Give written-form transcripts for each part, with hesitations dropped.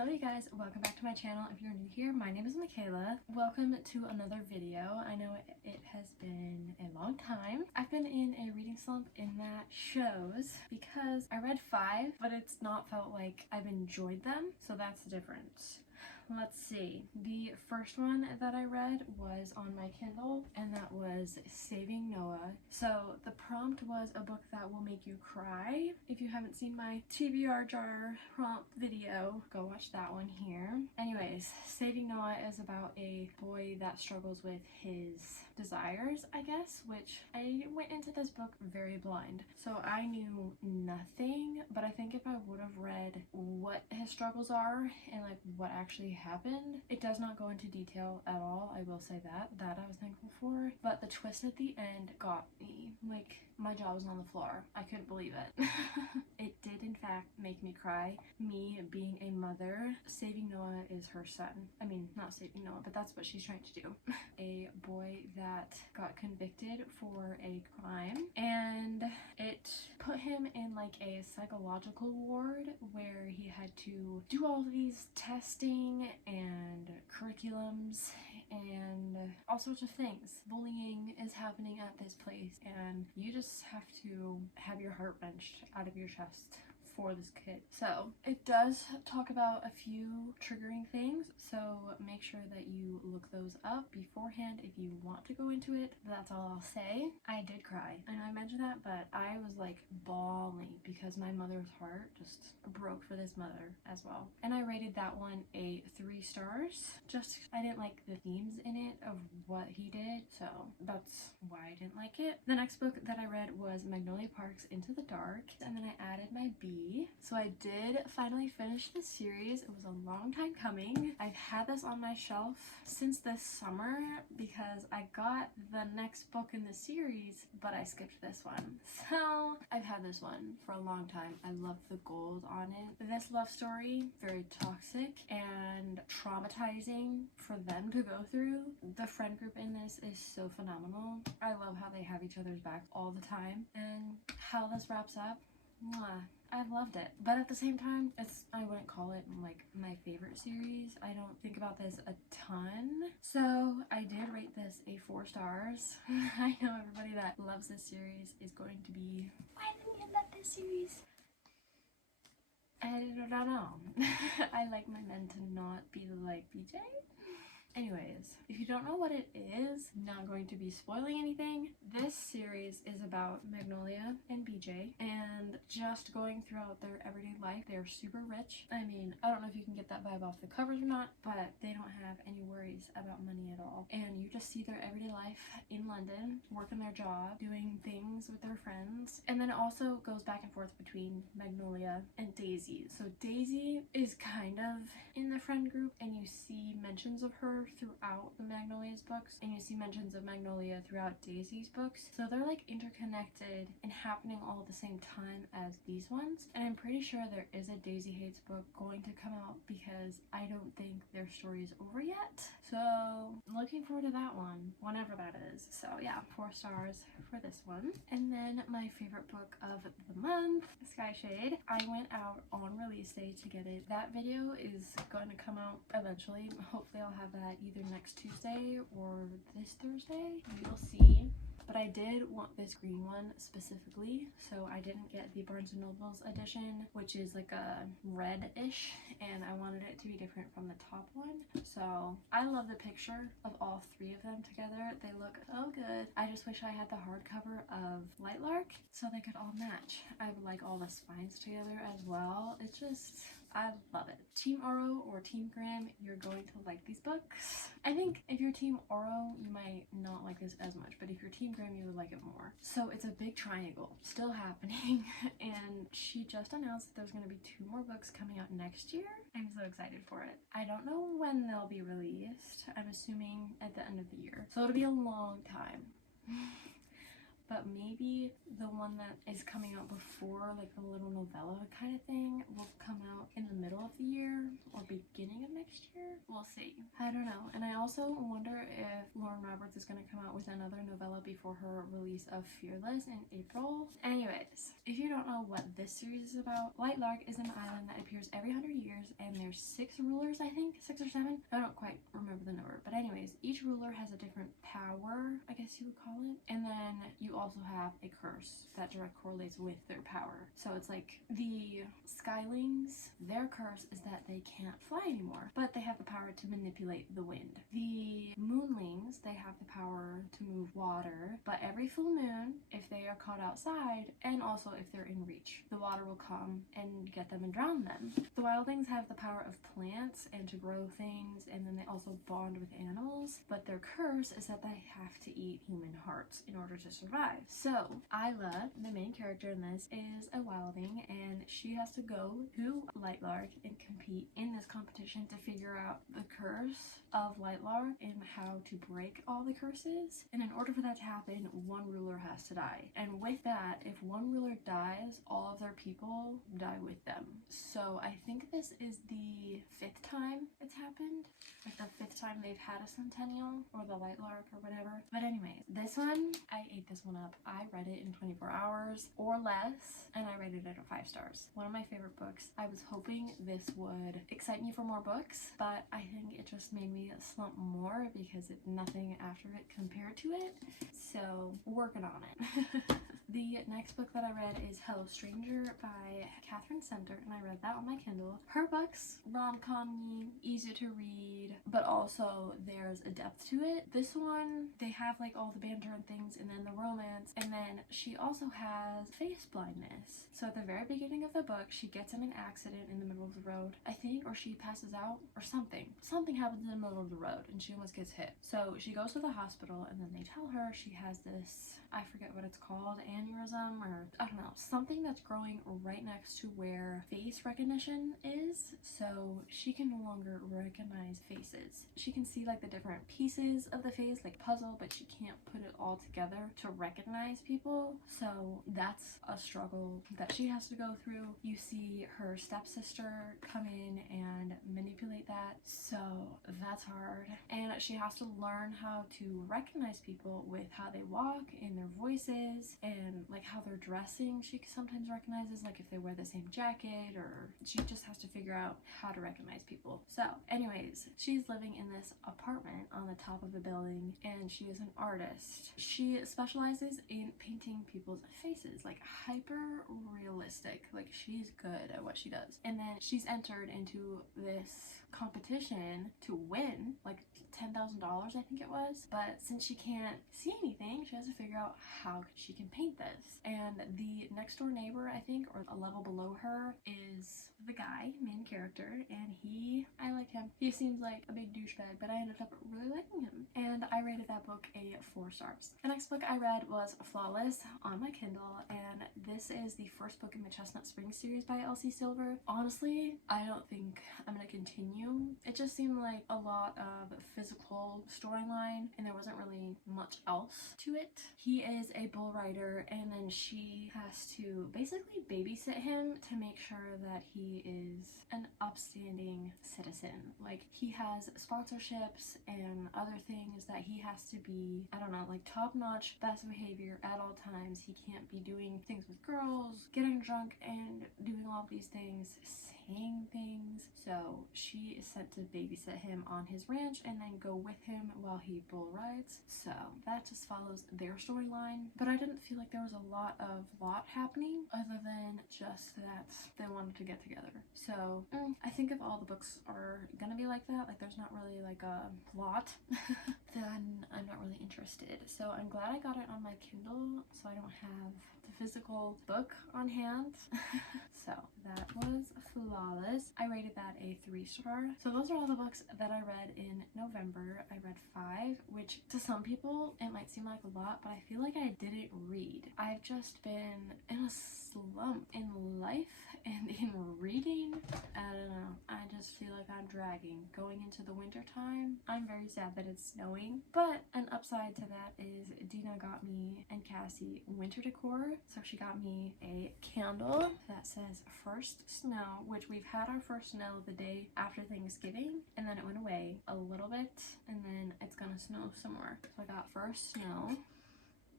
Hello you guys, welcome back to my channel. If you're new here, my name is Michaela. Welcome to another video. I know it has been a long time. I've been in a reading slump, and that shows because I read 5, but it's not felt like I've enjoyed them, so that's the difference. Let's see. The first one that I read was on my Kindle, and that was Saving Noah. So the prompt was a book that will make you cry. If you haven't seen my TBR jar prompt video, go watch that one here. Anyways, Saving Noah is about a boy that struggles with his desires, I guess, which I went into this book very blind. So I knew nothing, but I think if I would have read what his struggles are and like what actually happened, it does not go into detail at all. I will say that I was thankful for, but the twist at the end got me. Like, my jaw was on the floor. I couldn't believe it. It did in fact make me cry. Me being a mother, Saving Noah is her son. I mean, not Saving Noah, but that's what she's trying to do. A boy that got convicted for a crime, and it put him in like a psychological ward where he had to do all these testing and curriculums and all sorts of things. Bullying is happening at this place, and you just have to have your heart wrenched out of your chest for this kid. So it does talk about a few triggering things, so make sure that you look those up beforehand if you want to go into it. That's all I'll say. I did cry. I know I mentioned that, but I was like bawling because my mother's heart just broke for this mother as well. And I rated that one a 3 stars. Just, I didn't like the themes in it of what he did, so that's why I didn't like it. The next book that I read was Magnolia Park's Into the Dark, and then I added my B. So I did finally finish the series. It was a long time coming. I've had this on my shelf since this summer because I got the next book in the series, but I skipped this one. So I've had this one for a long time. I love the gold on it. This love story, very toxic and traumatizing for them to go through. The friend group in this is so phenomenal. I love how they have each other's back all the time, and how this wraps up, mwah, I loved it. But at the same time, I wouldn't call it like my favorite series. I don't think about this a ton. So I did rate this a 4 stars. I know everybody that loves this series is going to be, why didn't you love this series? I don't know. I like my men to not be like BJ. Anyways, if you don't know what it is, not going to be spoiling anything. This series is about Magnolia and BJ and just going throughout their everyday life. They're super rich. I mean, I don't know if you can get that vibe off the covers or not, but they don't have any worries about money at all. And you just see their everyday life in London, working their job, doing things with their friends. And then it also goes back and forth between Magnolia and Daisy. So Daisy is kind of in the friend group, and you see mentions of her throughout the Magnolia's books, and you see mentions of Magnolia throughout Daisy's books, so they're like interconnected and happening all at the same time as these ones. And I'm pretty sure there is a Daisy Hates book going to come out because I don't think their story is over yet, so looking forward to that one whenever that is. So yeah, 4 stars for this one. And then my favorite book of the month, Sky Shade. I went out on release day to get it. That video is going to come out eventually. Hopefully I'll have that either next Tuesday or this Thursday. We'll see. But I did want this green one specifically, so I didn't get the Barnes & Noble's edition, which is like a red-ish, and I wanted it to be different from the top one. So I love the picture of all 3 of them together. They look so good. I just wish I had the hardcover of Lightlark so they could all match. I would like all the spines together as well. It's just, I love it. Team Oro or Team Graham, you're going to like these books. I think if you're Team Oro, you might not like this as much, but if you're Team Graham, you would like it more. So it's a big triangle still happening, and she just announced that there's going to be 2 more books coming out next year. I'm so excited for it. I don't know when they'll be released. I'm assuming at the end of the year. So it'll be a long time. but maybe the one that is coming out before, like a little novella kind of thing, will come out in the middle of the year or beginning of next year. We'll see. I don't know. And I also wonder if Lauren Roberts is going to come out with another novella before her release of Fearless in April. Anyways, if you don't know what this series is about, White Lark is an island that appears every 100 years, and there's 6 rulers, I think, 6 or 7. I don't quite remember the number, but anyways, each ruler has a different power, I guess you would call it, and then you also have a curse that direct correlates with their power. So it's like the Skylings, their curse is that they can't fly anymore, but they have the power to manipulate the wind. The Moonlings, they have the power to move water, but every full moon, if they are caught outside, and also if they're in reach, the water will come and get them and drown them. The Wildlings have the power of plants and to grow things, and then they also bond with animals, but their curse is that they have to eat human hearts in order to survive. So Isla, the main character in this, is a Wildling, and she has to go to White Lark and compete in this competition to figure out the curse of White Lark and how to break all the curses. And in order for that to happen, one ruler has to die. And with that, if one ruler dies, all of their people die with them. So I think this is the 5th time it's happened. Like the 5th time they've had a centennial, or the White Lark, or whatever. But anyways, this one, I ate this one up. I read it in 24 hours or less, and I rated it at 5 stars. One of my favorite books. I was hoping this would excite me for more books, but I think it just made me slump more because nothing after it compared to it. So, working on it. The next book that I read is Hello Stranger by Catherine Center, and I read that on my Kindle. Her books, rom-com-y, easy to read, but also there's a depth to it. This one, they have like all the banter and things, and then the romance, and then she also has face blindness. So at the very beginning of the book, she gets in an accident in the middle of the road, I think, or she passes out, or something. Something happens in the middle of the road, and she almost gets hit. So she goes to the hospital, and then they tell her she has this, I forget what it's called, aneurysm, or I don't know, something that's growing right next to where face recognition is, so she can no longer recognize faces. She can see like the different pieces of the face, like puzzle, but she can't put it all together to recognize people. So that's a struggle that she has to go through. You see her stepsister come in and manipulate that, so that's hard. And she has to learn how to recognize people with how they walk and their voices, and like how they're dressing. She sometimes recognizes like if they wear the same jacket, or she just has to figure out how to recognize people. So anyways, she's living in this apartment on the top of a building, and she is an artist. She specializes in painting people's faces, like hyper realistic. Like she's good at what she does. And then she's entered into this competition to win like $10,000, I think it was. But since she can't see anything, she has to figure out how she can paint this. And the next door neighbor, I think, or a level below her, is the guy, main character, and I like him. He seems like a big douchebag, but I ended up really liking him. And I rated that book a 4 stars. The next book I read was Flawless on my Kindle, and this is the first book in the Chestnut Springs series by Elsie Silver. Honestly, I don't think I'm gonna continue. It just seemed like a lot of physical storyline, and there wasn't really much else to it. He is a bull rider, and then she has to basically babysit him to make sure that he is an upstanding citizen. Like, he has sponsorships and other things that he has to be, I don't know, like top-notch, best behavior at all times. He can't be doing things with girls, getting drunk, and doing all these things, saying things. So she is sent to babysit him on his ranch and then go with him while he bull rides. So that just follows their storyline. But I didn't feel like there was a lot happening other than just that they wanted to get together. So I think if all the books are gonna be like that, like there's not really like a plot, then I'm not really interested. So I'm glad I got it on my Kindle so I don't have the physical book on hand. So that was Flawless. I rated that a 3 star. So those are all the books that I read in November. I read 5, which to some people it might seem like a lot, but I feel like I didn't read. I've just been in a slump in life and in reading. I don't know. I just feel like I'd dragging going into the winter time. I'm very sad that it's snowing, but an upside to that is Dina got me and Cassie winter decor. So she got me a candle that says first snow, which we've had our first snow the day after Thanksgiving, and then it went away a little bit, and then it's gonna snow some more. So I got first snow.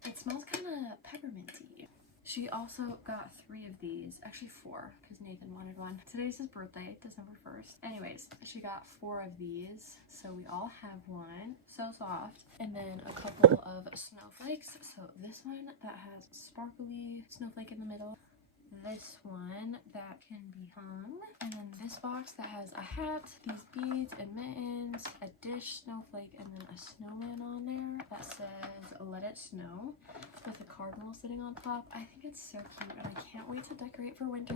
It smells kind of pepperminty. She also got 3 of these, actually 4, because Nathan wanted one. Today's his birthday, December 1st. Anyways, she got 4 of these, so we all have one. So soft. And then a couple of snowflakes. So this one that has sparkly snowflake in the middle. This one that can be hung, and then this box that has a hat, these beads and mittens, a dish, snowflake, and then a snowman on there that says let it snow with a cardinal sitting on top. I think it's so cute, and I can't wait to decorate for winter.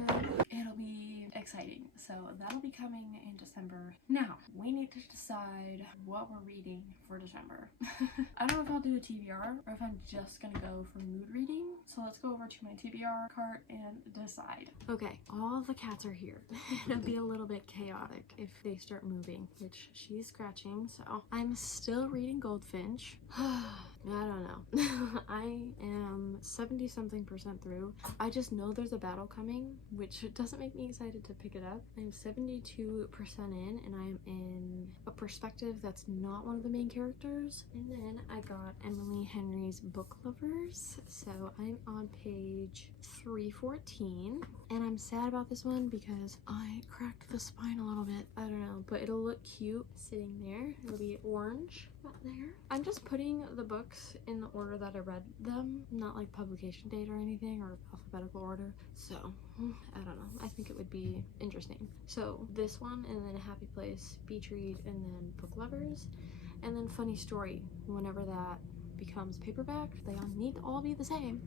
It'll be exciting. So that'll be coming in December. Now we need to decide what we're reading for December. I don't know if I'll do a TBR or if I'm just gonna go for mood reading. So let's go over to my TBR cart and decide. Okay, all the cats are here. It'll be a little bit chaotic if they start moving, which she's scratching, so I'm still reading Goldfinch. I don't know. I am 70-something% through. I just know there's a battle coming, which doesn't make me excited to pick it up. I'm 72% in, and I am in a perspective that's not one of the main characters. And then I got Emily Henry's Book Lovers, so I'm on page 314, and I'm sad about this one because I cracked the spine a little bit. I don't know, but it'll look cute sitting there. It'll be orange right there. I'm just putting the books in the order that I read them, not like publication date or anything, or alphabetical order. So I don't know, I think it would be interesting. So this one, and then Happy Place, Beach Read, and then Book Lovers, and then Funny Story. Whenever that becomes paperback, they all need to all be the same.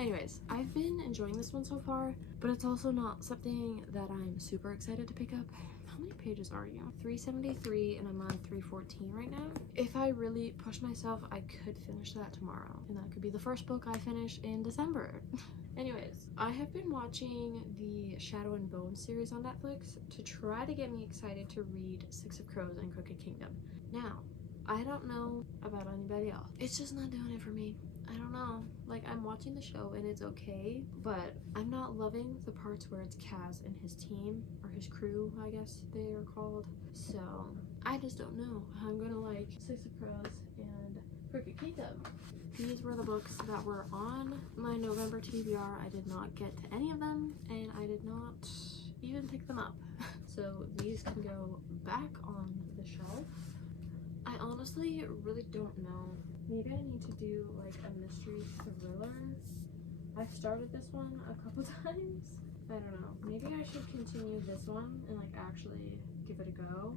Anyways, I've been enjoying this one so far, but it's also not something that I'm super excited to pick up. How many pages are you? 373, and I'm on 314 right now. If I really push myself, I could finish that tomorrow, and that could be the first book I finish in December. Anyways, I have been watching the Shadow and Bone series on Netflix to try to get me excited to read Six of Crows and Crooked Kingdom. Now, I don't know about anybody else. It's just not doing it for me. I don't know, like, I'm watching the show and it's okay, but I'm not loving the parts where it's Kaz and his team, or his crew, I guess they are called. So I just don't know how I'm gonna like Six of Crows and Crooked Kingdom. These were the books that were on my November TBR. I did not get to any of them, and I did not even pick them up. So these can go back on the shelf. I honestly really don't know. Maybe I need to do like a mystery thriller. I've started this one a couple times. I don't know. Maybe I should continue this one and like actually give it a go.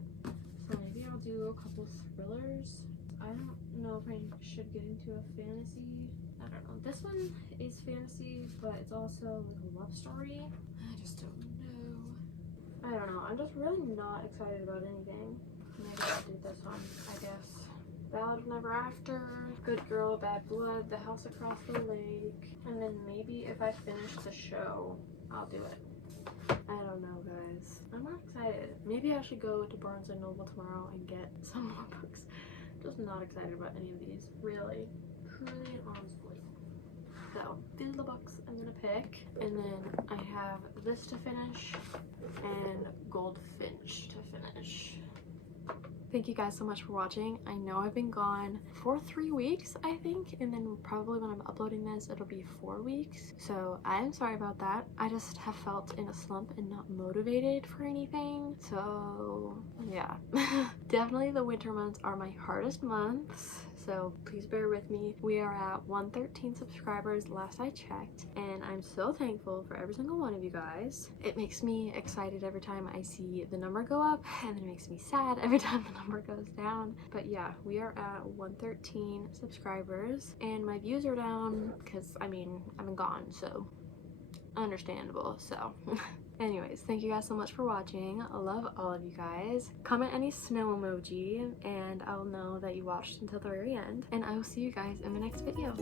So maybe I'll do a couple thrillers. I don't know if I should get into a fantasy. I don't know. This one is fantasy, but it's also like a love story. I just don't know. I don't know. I'm just really not excited about anything. Maybe I'll do this one, I guess. Ballad of Never After, Good Girl, Bad Blood, The House Across the Lake, and then maybe if I finish the show, I'll do it. I don't know, guys. I'm not excited. Maybe I should go to Barnes & Noble tomorrow and get some more books. Just not excited about any of these, really. Truly and honestly. So, these are the books I'm gonna pick, and then I have this to finish, and Goldfinch to finish. Thank you guys so much for watching. I know I've been gone for 3 weeks, I think, and then probably when I'm uploading this, it'll be 4 weeks. So I am sorry about that. I just have felt in a slump and not motivated for anything. So yeah, definitely the winter months are my hardest months. So please bear with me. We are at 113 subscribers last I checked, and I'm so thankful for every single one of you guys. It makes me excited every time I see the number go up, and it makes me sad every time the number goes down. But yeah, we are at 113 subscribers, and my views are down because, I mean, I've been gone, so understandable. So anyways, thank you guys so much for watching. I love all of you guys. Comment any snow emoji and I'll know that you watched until the very end, and I will see you guys in the next video.